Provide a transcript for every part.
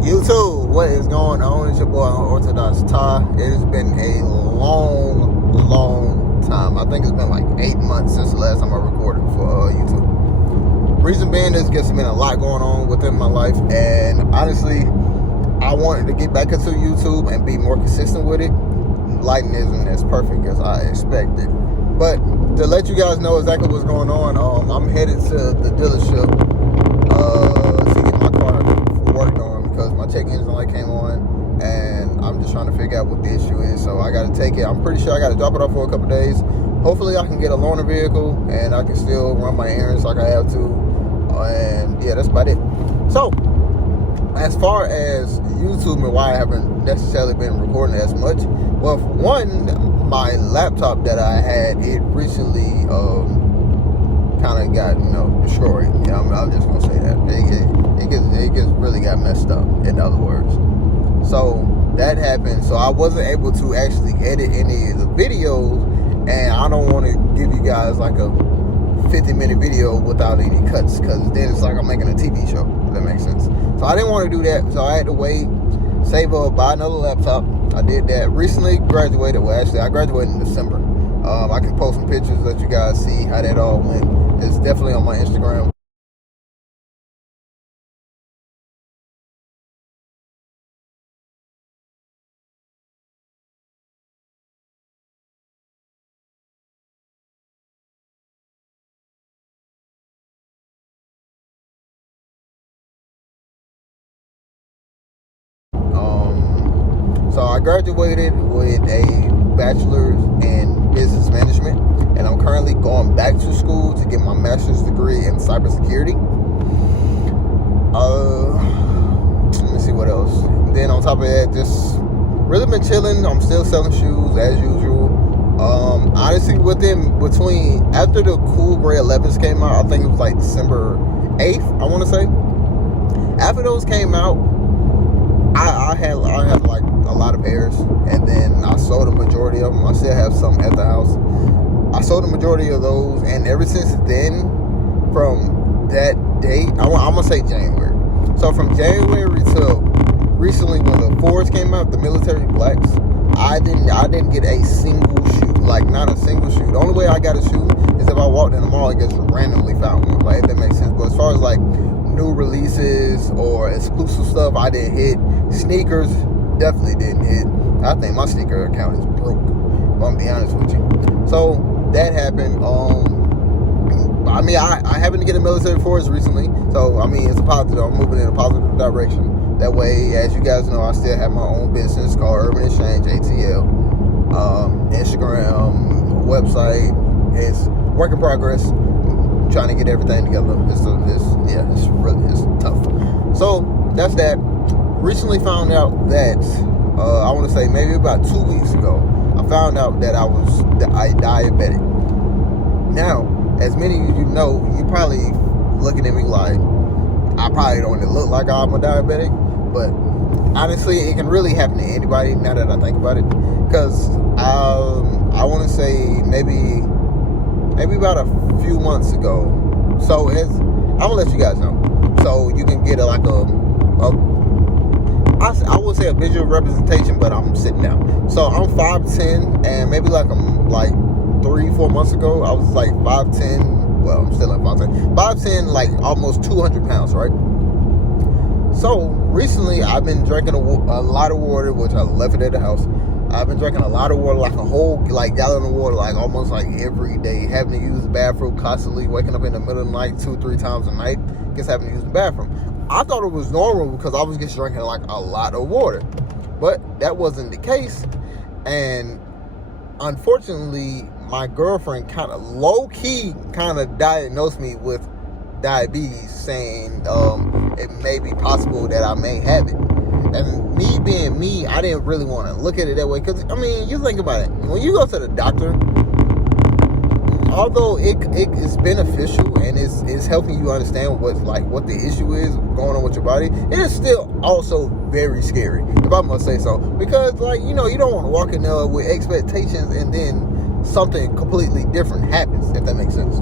YouTube, what is going on? It's your boy Unorthodox Ty. It has been a long time. I think it's been like 8 months since the last time I recorded for YouTube. Reason being is just been a lot going on within my life, and honestly, I wanted to get back into YouTube and be more consistent with it. Lighting isn't as perfect as I expected, but to let you guys know exactly what's going on, I'm headed to the dealership to get my car worked on because my check engine light came on, and I'm just trying to figure out what the issue is. So I got to take it. I'm pretty sure I got to drop it off for a couple days. Hopefully I can get a loaner vehicle and I can still run my errands like I have to. And yeah, that's about it. So as far as YouTube and why I haven't necessarily been recording as much, well, for one, my laptop that I had, it recently kind of got, destroyed. Yeah, I'm just gonna say that it just really got messed up, in other words. So that happened. So I wasn't able to actually edit any of the videos, and I don't want to give you guys like a 50-minute video without any cuts, because then it's like I'm making a TV show, if that makes sense. So I didn't want to do that, so I had to wait, save up, buy another laptop. I did that. Recently graduated. Well, actually, I graduated in December. I can post some pictures, let you guys see how that all went. It's definitely on my Instagram. So I graduated with a bachelor's in business management, and I'm currently going back to school to get my master's degree in cybersecurity. Let me see what else. And then on top of that, just really been chilling. I'm still selling shoes as usual. Honestly, between after the Cool Gray 11s came out, I think it was like December 8th, I want to say. After those came out, I had like a lot of pairs, and then I sold the majority of them. I still have some at the house. I sold the majority of those, and ever since then, from that date, I'm gonna say January. So from January to recently, when the Fords came out, the military blacks, I didn't get a single shoe, like not a single shoe. The only way I got a shoe is if I walked in the mall and just randomly found one, like, if that makes sense. But as far as like new releases or exclusive stuff, I didn't hit. Sneakers definitely didn't hit. I think my sneaker account is broke, if I'm gonna be honest with you. So that happened. I happened to get a military force recently, so it's a positive. I'm moving in a positive direction. That way, as you guys know, I still have my own business called Urban Exchange ATL. Instagram, website, it's work in progress. Trying to get everything together. It's tough. So that's that. Recently found out that I want to say maybe about 2 weeks ago, I found out that I was diabetic. Now, as many of you know, you probably looking at me like I probably don't look like I'm a diabetic, but honestly, it can really happen to anybody. Now that I think about it, because I want to say maybe about a few months ago. So I'm gonna let you guys know, so you can get I would say a visual representation, but I'm sitting down. So I'm 5'10", and maybe like 3-4 months ago, I was like 5'10". Well, I'm still at 5'10". 5'10", like almost 200 pounds, right? So recently, I've been drinking a lot of water, which I left it at the house. I've been drinking a lot of water, like a whole gallon of water, like almost like every day. Having to use the bathroom constantly, waking up in the middle of the night 2-3 times a night, just having to use the bathroom. I thought it was normal because I was just drinking like a lot of water, but that wasn't the case. And unfortunately, my girlfriend kind of low-key diagnosed me with diabetes, saying it may be possible that I may have it. And me being me, I didn't really want to look at it that way, because you think about it, when you go to the doctor, although it is beneficial and it's helping you understand what the issue is going on with your body, it is still also very scary, if I must say so, because you don't want to walk in there with expectations and then something completely different happens, if that makes sense.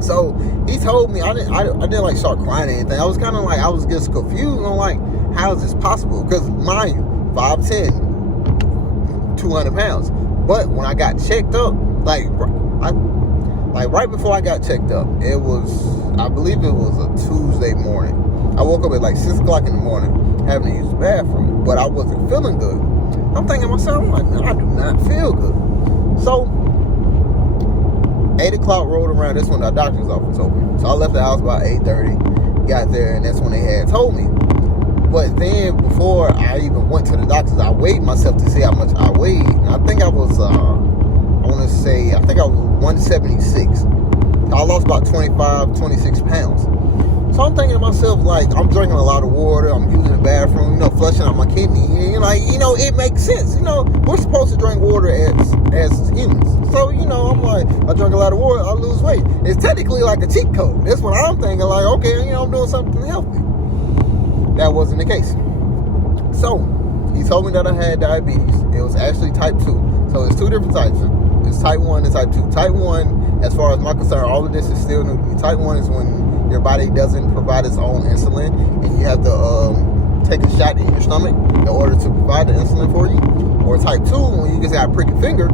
So he told me, I didn't like start crying or anything. I was kind of like, I was just confused on like, how is this possible? Because mind you, 5'10", 200 pounds. But when I got checked up, right before I got checked up, it was, I believe it was a Tuesday morning. I woke up at like 6 o'clock in the morning, having to use the bathroom, but I wasn't feeling good. I'm thinking to myself, I'm like, man, I do not feel good. So 8 o'clock rolled around. That's when the doctor's office opened. So I left the house about 8:30, got there, and that's when they had told me. But then before I even went to the doctors, I weighed myself to see how much I weighed. And I think I was, I was 176. I lost about 25, 26 pounds. So I'm thinking to myself, like, I'm drinking a lot of water, I'm using the bathroom, flushing out my kidney. It makes sense. We're supposed to drink water as humans. So, I'm like, I drink a lot of water, I lose weight. It's technically like a cheat code. That's what I'm thinking, like, okay, I'm doing something healthy. That wasn't the case. So, he told me that I had diabetes. It was actually type 2. So, it's two different types. It's type 1 and type 2. Type 1, as far as my concern, all of this is still new to me. Type 1 is when your body doesn't provide its own insulin, and you have to take a shot in your stomach in order to provide the insulin for you. Or type 2, when you just got a pricked finger,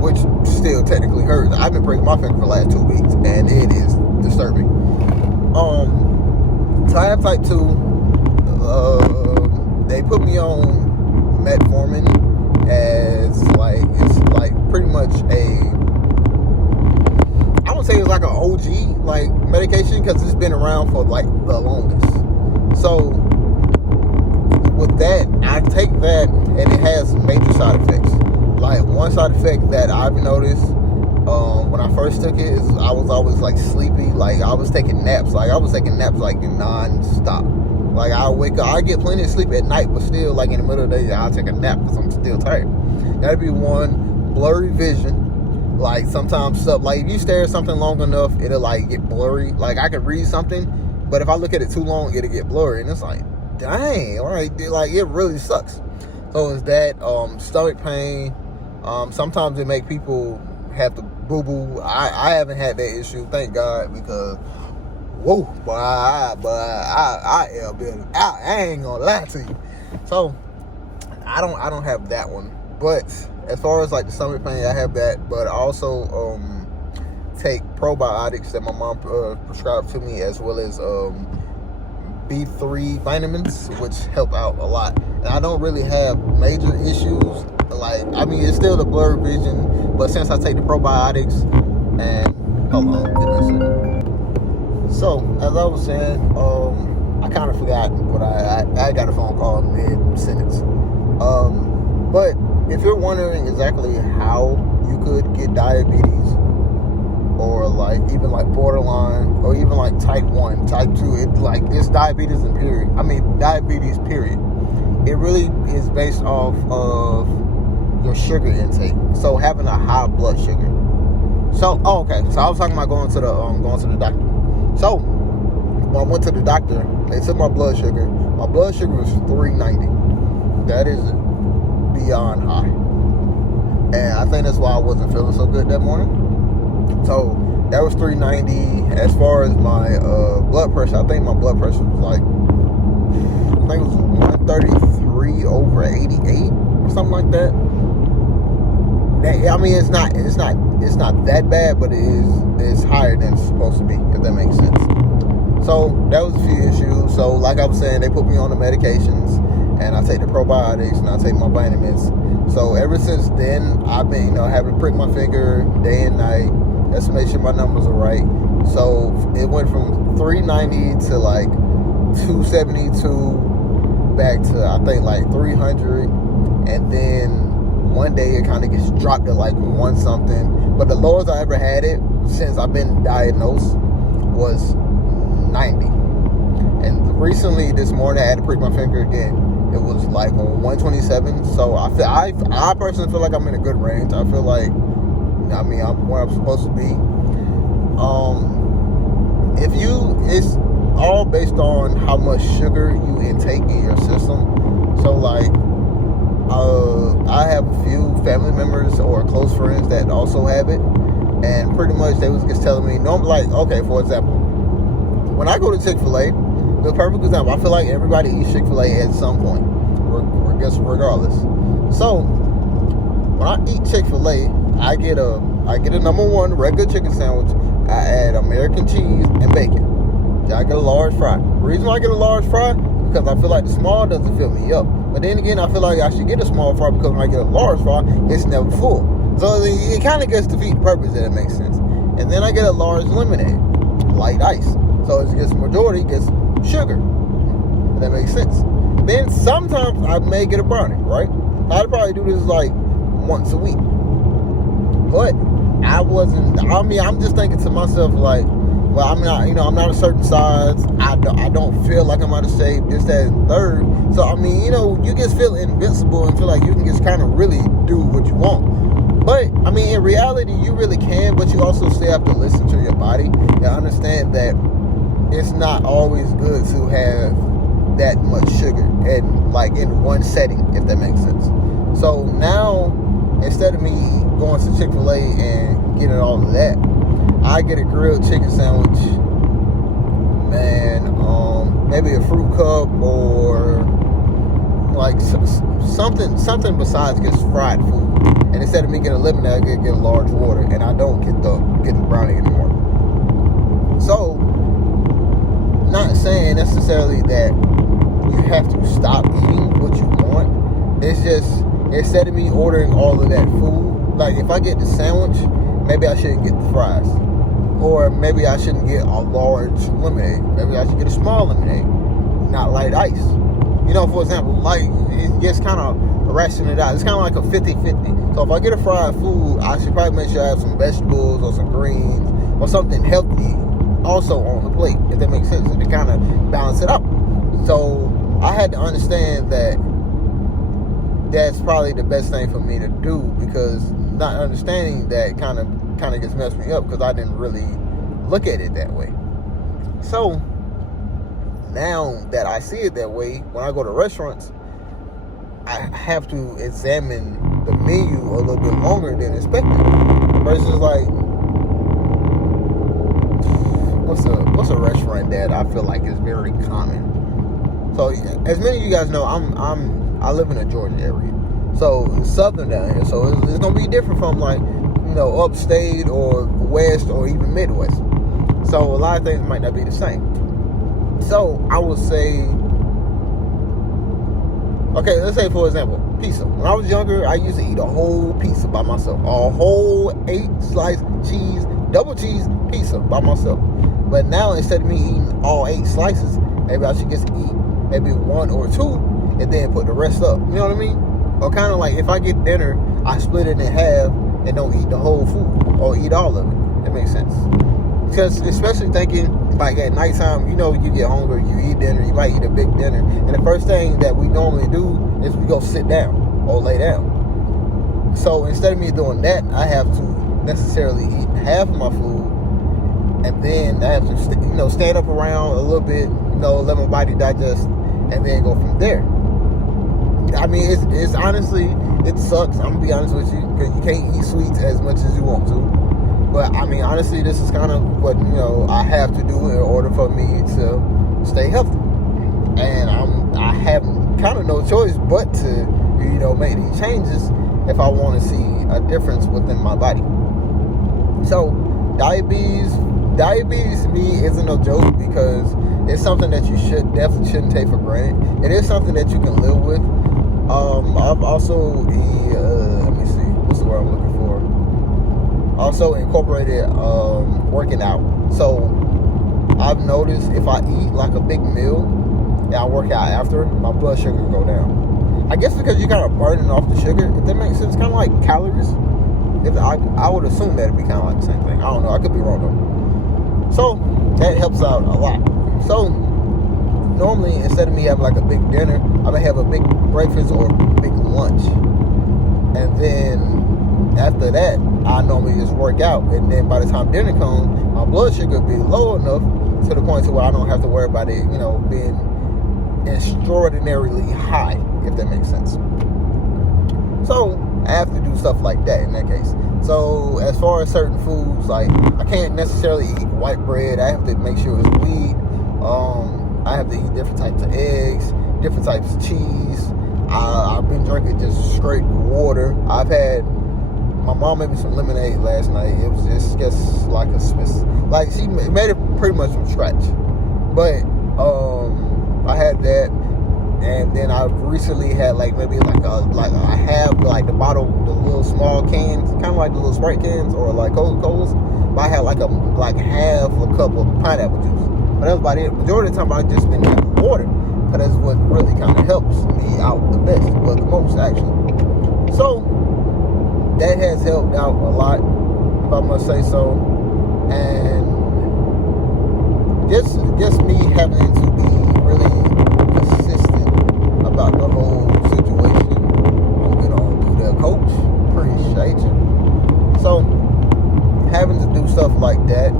which still technically hurts. I've been pricking my finger for the last 2 weeks, and it is disturbing. So I have type 2. They put me on metformin as it's pretty much I would say it's like an OG medication, because it's been around for the longest. So with that, I take that, and it has major side effects. One side effect that I've noticed when I first took it is I was always sleepy. I was taking naps. I was taking naps non-stop. I'll wake up, I get plenty of sleep at night, but still, in the middle of the day, I'll take a nap because I'm still tired. That'd be one. Blurry vision. Sometimes stuff, if you stare at something long enough, it'll get blurry. I could read something, but if I look at it too long, it'll get blurry, and it's dang, it really sucks. So it's that, stomach pain. Sometimes it make people have to boo-boo. I haven't had that issue, thank God, because whoa, but I ain't gonna lie to you. So I don't have that one. But as far as the stomach pain, I have that. But I also take probiotics that my mom prescribed to me, as well as B3 vitamins, which help out a lot. And I don't really have major issues. It's still the blurred vision, but since I take the probiotics, and hold on, give me a second. So, as I was saying, I kind of forgot, but I got a phone call mid-sentence. But if you're wondering exactly how you could get diabetes, or even borderline, or even type 1, type 2, it's diabetes diabetes period. It really is based off of your sugar intake. So having a high blood sugar. So, okay. So I was talking about going to the doctor. So when I went to the doctor, they took my blood sugar. My blood sugar was 390. That is beyond high. And I think that's why I wasn't feeling so good that morning. So that was 390. As far as my blood pressure, I think my blood pressure was I think it was 133 over 88 or something like that. It's not that bad, but it's higher than it's supposed to be, if that makes sense. So that was a few issues. So like I was saying, they put me on the medications, and I take the probiotics, and I take my vitamins. So ever since then, I've been having to prick my finger day and night, just to make sure my numbers are right. So it went from 390 to 272 back to I think 300, and then one day it kind of gets dropped to 1 something. But the lowest I ever had it since I've been diagnosed was 90. And recently this morning I had to prick my finger again. It was on 127. So I personally feel like I'm in a good range. I feel like I'm where I'm supposed to be. It's all based on how much sugar you intake in your system. So I have a few family members or close friends that also have it, and pretty much they was just telling me, no, like, okay, for example, when I go to Chick-fil-A, the perfect example, I feel like everybody eats Chick-fil-A at some point, regardless. So when I eat Chick-fil-A, I get a number one regular chicken sandwich. I add American cheese and bacon. I get a large fry. The reason why I get a large fry because I feel like the small doesn't fill me up. But then again, I feel like I should get a small fry because when I get a large fry, it's never full. So it kind of gets defeat the purpose, if that makes sense. And then I get a large lemonade, light ice. So it gets majority gets sugar. If that makes sense. Then sometimes I may get a brownie, right? I'd probably do this like once a week. But I'm just thinking to myself like, well, I'm not a certain size. I don't feel like I'm out of shape, this, that, and third. So, I mean, you just feel invincible and feel like you can just kind of really do what you want. But, I mean, in reality, you really can, but you also still have to listen to your body and understand that it's not always good to have that much sugar and like in one setting, if that makes sense. So now, instead of me going to Chick-fil-A and getting all of that, I get a grilled chicken sandwich, man, maybe a fruit cup or like something besides just fried food. And instead of me getting a lemonade, I get a large water, and I don't get the brownie anymore. So, not saying necessarily that you have to stop eating what you want. It's just, instead of me ordering all of that food, like if I get the sandwich, maybe I shouldn't get the fries. Or maybe I shouldn't get a large lemonade. Maybe I should get a small lemonade, not light ice. For example, like, it just kind of ration it out. It's kind of like a 50-50. So if I get a fried food, I should probably make sure I have some vegetables or some greens or something healthy also on the plate, if that makes sense, to kind of balance it out. So I had to understand that that's probably the best thing for me to do, because not understanding that kind of just messed me up because I didn't really look at it that way. So now that I see it that way, when I go to restaurants, I have to examine the menu a little bit longer than expected. Versus like, what's a restaurant that I feel like is very common? So as many of you guys know, I live in the Georgia area, so southern down here. So it's gonna be different from like upstate or west or even Midwest. So a lot of things might not be the same. So I would say, okay, let's say for example, pizza. When I was younger, I used to eat a whole pizza by myself, a whole 8-slice cheese, double cheese pizza by myself. But now instead of me eating all 8 slices, maybe I should just eat maybe 1 or 2 and then put the rest up. You know what I mean? Or kind of like if I get dinner, I split it in half and don't eat the whole food or eat all of it. That makes sense. Because especially thinking like at nighttime, you get hungry, you eat dinner, you might eat a big dinner, and the first thing that we normally do is we go sit down or lay down. So instead of me doing that, I have to necessarily eat half of my food, and then I have to stand up around a little bit, let my body digest, and then go from there. I mean, it's honestly, it sucks. I'm gonna be honest with you, because you can't eat sweets as much as you want to. But I mean, honestly, this is kind of what I have to do in order for me to stay healthy, and I have kind of no choice but to make these changes if I want to see a difference within my body. So diabetes to me isn't no joke, because it's something that you definitely shouldn't take for granted. It is something that you can live with. I've also let me see, what's the word I'm looking for? Also incorporated working out. So I've noticed if I eat like a big meal and I work out after, my blood sugar will go down. I guess because you're kind of burning off the sugar, if that makes sense. Kind of like calories. I would assume that it'd be kind of like the same thing. I don't know. I could be wrong though. So that helps out a lot. So normally, instead of me having like a big dinner, I may have a big breakfast or a big lunch, and then after that, I normally just work out, and then by the time dinner comes, my blood sugar will be low enough to the point to where I don't have to worry about it, being extraordinarily high, if that makes sense. So I have to do stuff like that in that case. So as far as certain foods, like I can't necessarily eat white bread. I have to make sure it's wheat. I have to eat different types of eggs, different types of cheese. I've been drinking just straight water. My mom made me some lemonade last night. It was just like like she made it pretty much from scratch. But I had that, and then I recently had like maybe like I have like the bottle, the little small cans, kind of like the little Sprite cans or like Coca-Colas. But I had like half a cup of pineapple juice. But that's about it. Majority of the time I've just been having water, because that's what really kind of helps me out the best, well, the most actually. So that has helped out a lot, if I must say so. And just me having to be really consistent about the whole situation. Moving on through there, coach. Appreciate you. So having to do stuff like that,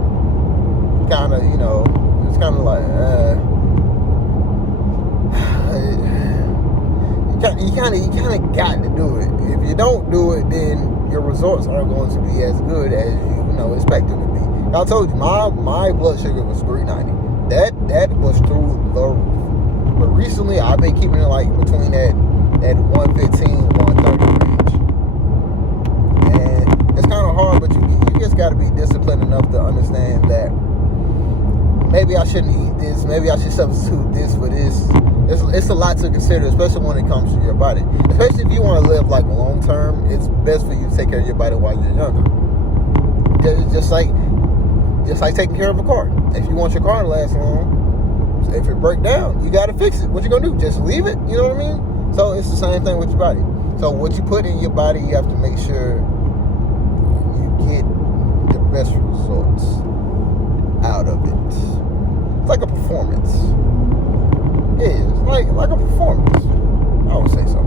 kind of, it's kind of like, you kind of got to do it. If you don't do it, then your results aren't going to be as good as you expect them to be. I told you my blood sugar was 390. That was through the roof. But recently I've been keeping it like between that 115, 130 range. And it's kind of hard, but you just got to be disciplined enough to understand that maybe I shouldn't eat this. Maybe I should substitute this for this. It's a lot to consider, especially when it comes to your body. Especially if you want to live like long term, it's best for you to take care of your body while you're younger. Just like taking care of a car. If you want your car to last long, if it breaks down, you got to fix it. What you gonna do? Just leave it? You know what I mean? So it's the same thing with your body. So what you put in your body, you have to make sure you get the best results out of it. It's like a performance. It is like a performance. I would say so.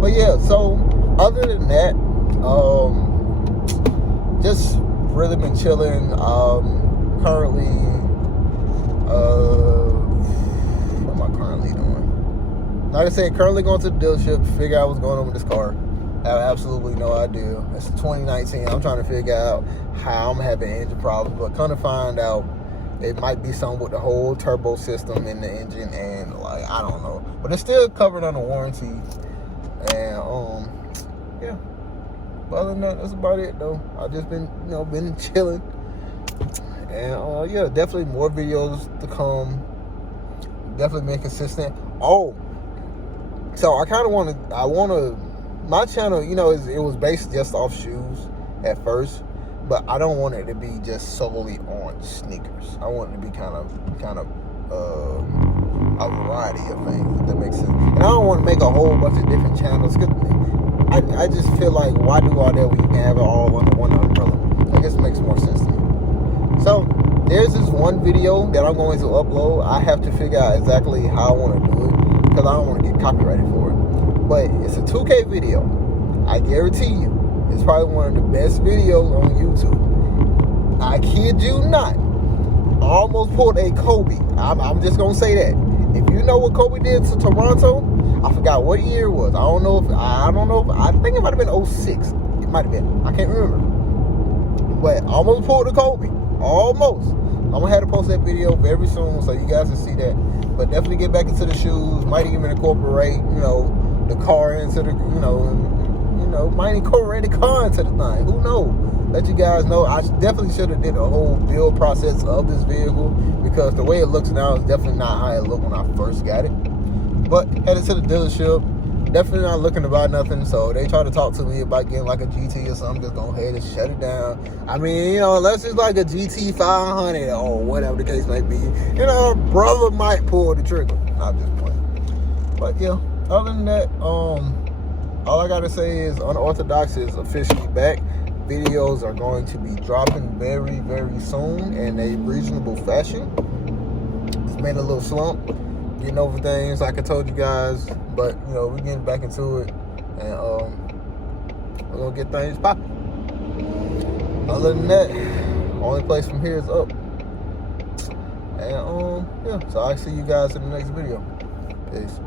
But yeah, so other than that, just really been chilling. Currently, what am I currently doing? Like I said, currently going to the dealership to figure out what's going on with this car. I have absolutely no idea. It's 2019. I'm trying to figure out how I'm having engine problems, but kind of find out it might be something with the whole turbo system in the engine, and like I don't know, but it's still covered under warranty. And yeah. But other than that, that's about it though. I've just been been chilling, and yeah, definitely more videos to come. Definitely being consistent. Oh, so I want to. My channel, it was based just off shoes at first. But I don't want it to be just solely on sneakers. I want it to be kind of a variety of things, if that makes sense. And I don't want to make a whole bunch of different channels. Cause I just feel like, why do all that when you can have it all under one umbrella? I guess it makes more sense to me. So there's this one video that I'm going to upload. I have to figure out exactly how I want to do it, because I don't want to get copyrighted for it. But it's a 2K video. I guarantee you, it's probably one of the best videos on YouTube. I kid you not. I almost pulled a Kobe. I'm just going to say that. If you know what Kobe did to Toronto, I forgot what year it was. I think it might have been 06. It might have been. I can't remember. But I almost pulled a Kobe. Almost. I'm going to have to post that video very soon so you guys can see that. But definitely get back into the shoes. Might even incorporate, the car into the, might incorporate the car into the thing. Who knows? Let you guys know. I definitely should have did a whole build process of this vehicle, because the way it looks now is definitely not how it looked when I first got it. But headed to the dealership, definitely not looking to buy nothing. So they try to talk to me about getting like a GT or something. Just go ahead and shut it down. I mean, unless it's like a GT 500 or whatever the case may be, brother might pull the trigger. I'm just playing. But yeah, other than that, all I gotta say is Unorthodox is officially back. Videos are going to be dropping very, very soon in a reasonable fashion. It's been a little slump getting over things, like I told you guys, but we're getting back into it, and we're gonna get things popping. Other than that, only place from here is up. And yeah, so I'll see you guys in the next video. Peace.